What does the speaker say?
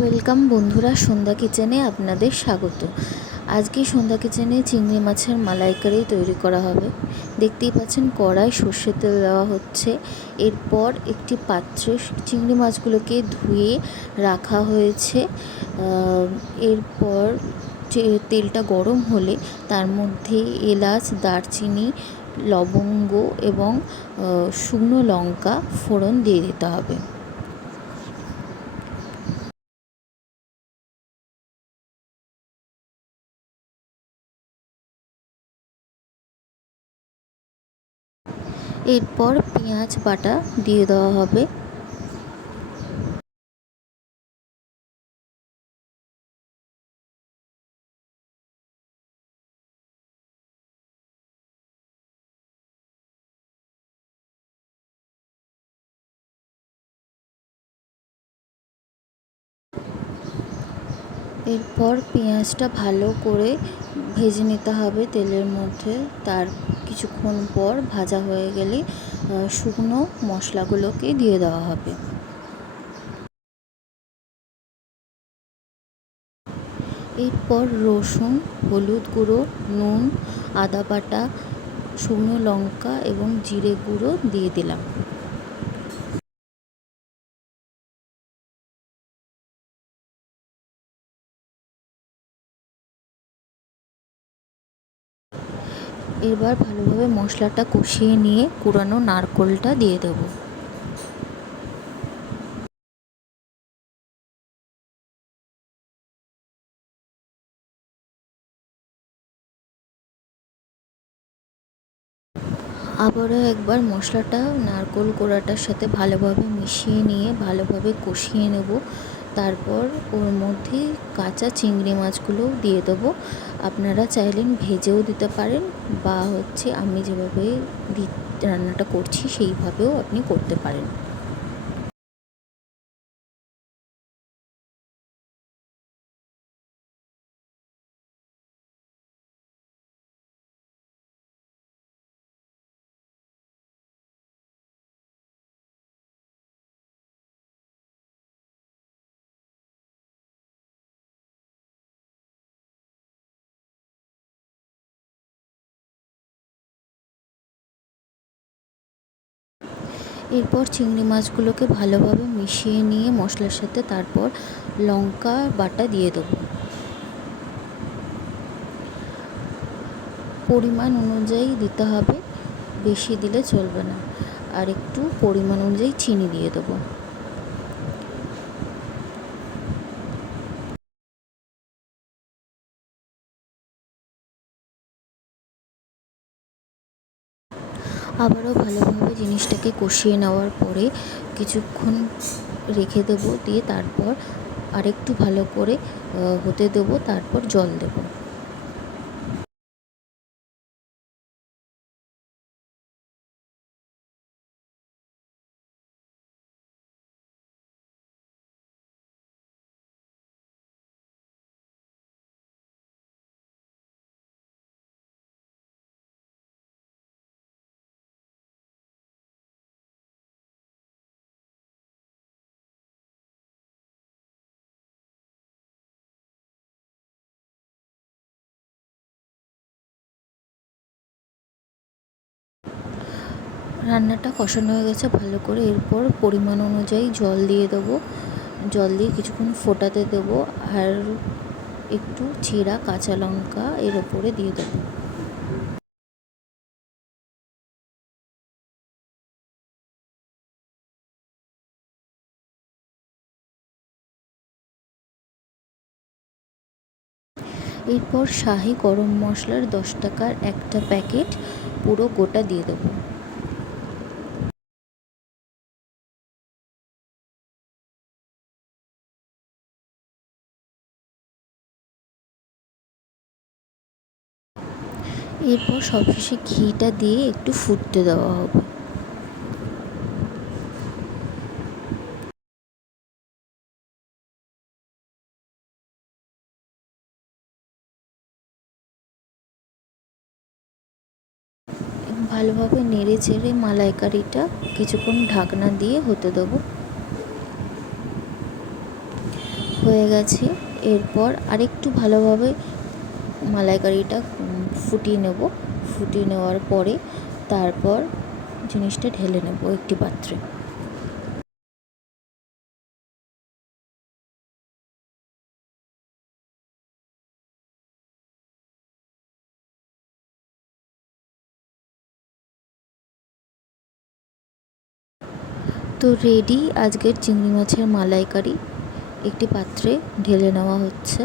Welcome বন্ধুরা, সন্ধ্যা কিচেনে আপনাদের স্বাগত। আজকে সন্ধ্যা কিচেনে চিংড়ি মাছের মালাইকারি তৈরি করা হবে। দেখতেই পাচ্ছেন কড়াই সর্ষের তেল দেওয়া হচ্ছে। এরপর একটি পাত্রে চিংড়ি মাছগুলোকে ধুয়ে রাখা হয়েছে। এরপর তেলটা গরম হলে তার মধ্যে এলাচ, দারচিনি, লবঙ্গ এবং শুকনো লঙ্কা ফোড়ন দিয়ে দিতে হবে। এরপর পেঁয়াজ বাটা দিয়ে দেওয়া হবে। এরপর পেঁয়াজটা ভালো করে ভেজে নিতে হবে তেলের মধ্যে। তার কিছুক্ষণ পর ভাজা হয়ে গেলে শুকনো মশলাগুলোকে দিয়ে দেওয়া হবে। এরপর রসুন, হলুদ গুঁড়ো, নুন, আদা বাটা, শুকনো লঙ্কা এবং জিরে গুঁড়ো দিয়ে দিলাম। এবার ভালোভাবে মশলাটা কষিয়ে নিয়ে কুড়ানো নারকোলটা দিয়ে দেবো। আবারও একবার মশলাটা নারকোল কোড়াটার সাথে ভালোভাবে মিশিয়ে নিয়ে ভালোভাবে কষিয়ে নেব। তারপর ওর মধ্যে কাঁচা চিংড়ি মাছগুলোও দিয়ে দেবো। আপনারা চাইলেন ভেজেও দিতে পারেন, বা আমি যেভাবে রান্নাটা করছি সেইভাবেও আপনি করতে পারেন। এরপর চিংড়ি মাছগুলোকে ভালোভাবে মিশিয়ে নিয়ে মশলার সাথে তারপর লঙ্কা বাটা দিয়ে দেবো। পরিমাণ অনুযায়ী দিতে হবে, বেশি দিলে চলবে না। আর একটু পরিমাণ অনুযায়ী চিনি দিয়ে দেবো। আবারও ভালোভাবে জিনিসটাকে কষিয়ে নেওয়ার পরে কিছুক্ষণ রেখে দেবো, দিয়ে তারপর আরেকটু ভালো করে হতে দেবো, তারপর জল দেবো। রান্নাটা কষানো হয়ে গেছে ভালো করে। এরপর পরিমাণ অনুযায়ী জল দিয়ে দেবো। জল দিয়ে কিছুক্ষণ ফোটাতে দেবো, আর একটু চিরা কাঁচা লঙ্কা এর ওপরে দিয়ে দেবো। এরপর শাহি গরম মশলার 10 টাকার একটা প্যাকেট পুরো গোটা দিয়ে দেবো। এরপর সবশেষে ঘিটা দিয়ে একটু ফুটতে দেওয়া হবে। ভালোভাবে নেড়ে চেড়ে মালাইকারিটা কিছুক্ষণ ঢাকনা দিয়ে হতে দেবো। হয়ে গেছে। এরপর আরেকটু ভালোভাবে মালাইকারিটা ফুটিয়ে নেব। ফুটিয়ে নেওয়ার পরে তারপর জিনিসটা ঢেলে নেব একটি পাত্রে। তো রেডি আজকের চিংড়ি মাছের মালাইকারি একটি পাত্রে ঢেলে নেওয়া হচ্ছে।